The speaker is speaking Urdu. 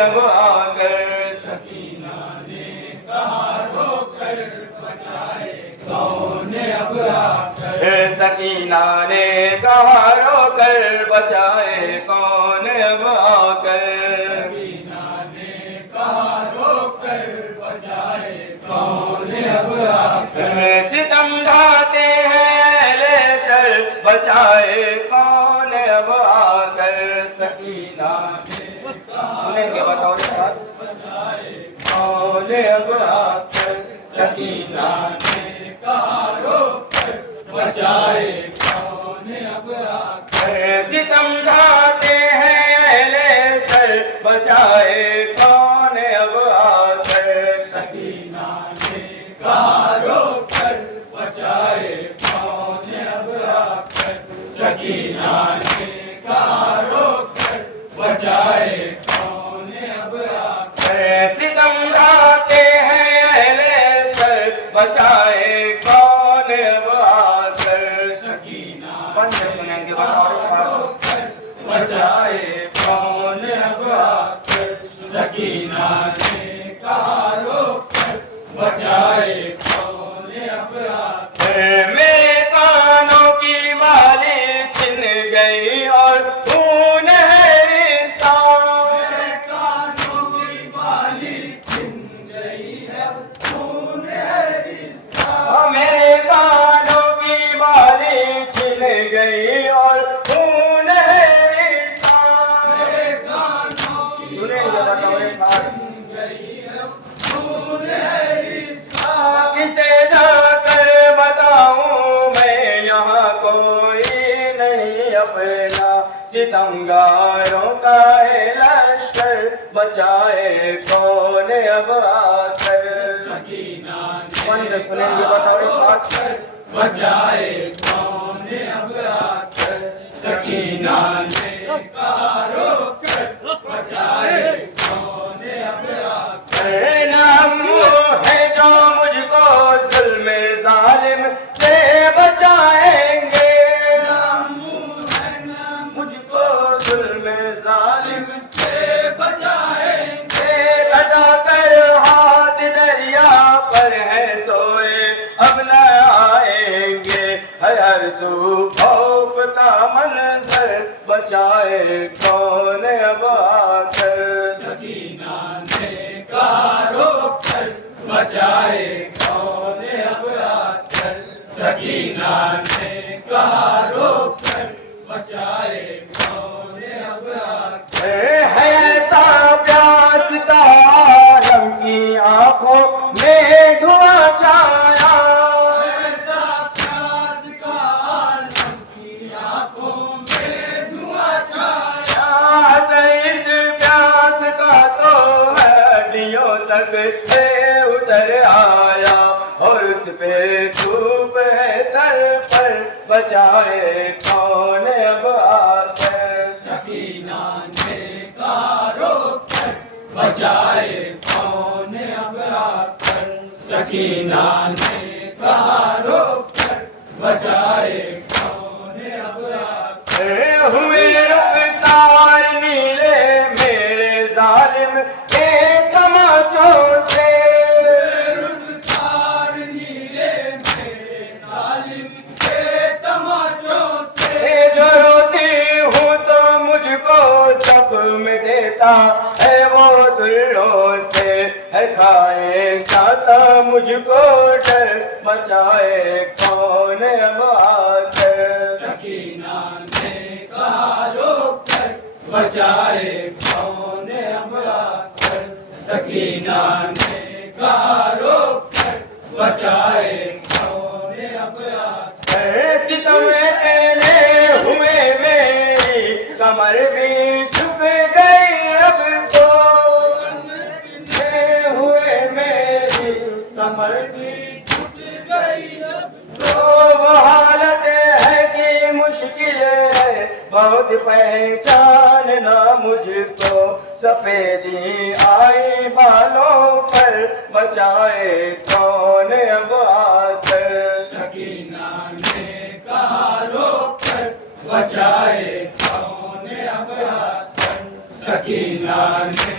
اب آ کر سکینہ نے کہا رو کر بچائے کون اب آ کر سکینہ نے کہا رو کر بچائے کون اب آ کر سکینہ نے کہا رو کر بچائے کون اب آ کر ستم ڈھاتے ہیں لے سر بچائے کون اب آ کر سکینہ نے انہیں کے بتاؤ بچائے کون اب آ کر سکینہ نے کہا رو کر بچائے کون اب آ کر ستم ڈھاتے ہیں اہل سر بچائے کون اب آ کر سکینہ نے کہا رو کر بچائے کون اب آ کر سکینہ نے کہا رو کر بچائے کون اب آ کر ستم ڈھاتے ہیں اہل سر بچائے کون اب آ کر سکینہ بند سنیں گے بچائے کون اب آ کر سکینہ نے کہا رو کر بچائے کون اب آ کر میرے کانوں کی بالی چھن گئی اور خون ہے رشتہ میرے کانوں کی بالی چھن گئی ہے خون ہے رشتہ میرے کانوں کی بالی چھن گئی اور خون ہے رشتہ میرے کانوں کی بالی چھن گئی ہے خون ہے رشتہ کسے جا کر بتاؤں میں یہاں کوئی نہیں اپنا ستمگاروں کا ہے لشکر بچائے کون اب آ کر سکینہ نے کہا بچائے کون اب آ کر سکینہ نے کہا رو کر بچائے کون اب آ کر نام وہ ہے جو مجھ کو ظلم ظالم سے بچائیں گے نام وہ ہے نا مجھ کو ظلم ظالم سے بچائیں گے لٹا کر ہاتھ دریا پر ہے سوئے اب نہ آئیں گے ہر سو خوف کا منظر بچائے کون اب آ کر سکینہ نے کہا رو کر بچائے کون اب آ کر سکینہ نے کہا رو کر بچائے کون اب آ کر ہے ایسا پیاس کا عالم کی آنکھوں میں دھواں چھایا ایسا پیاس کا عالم کی آنکھوں میں دھواں چھایا اس پیاس کا تو ہڈیوں تک سے اتر آیا اور اس پہ دھوپ ہے سر پر بچائے کون اب آ کر سکینہ نے کہا رو کر بچائے کون اب آ کر سکینہ نے کہا رو کر بچائے کون اب آ کر ہوئے رخسار نیلے میرے ظالم کے تماچوں سے رخسار نیلے میرے ظالم کے تماچوں سے جو روتی ہوں تو مجھ کو زخم دیتا ہے وہ دلوں سے ہے کھائے جاتا مجھ کو ڈر بچائے کون اب آ کر سکینہ نے کہا رو کر بچائے کون اب آ کر سکینہ نے کہا رو کر بچائے کون اب آ کر ستم اکیلے ہوئے میری کمر بھی جھک گئی اب تو ہوئے میری کمر بھی جھک گئی اب تو وہ حالت ہے کہ مشکل ہے بہت پہچاننا مجھ کو سفیدی آئی بالوں پر بچائے کون اب آ کر سکینہ نے کہا رو کر بچائے کون اب آ کر سکینہ نے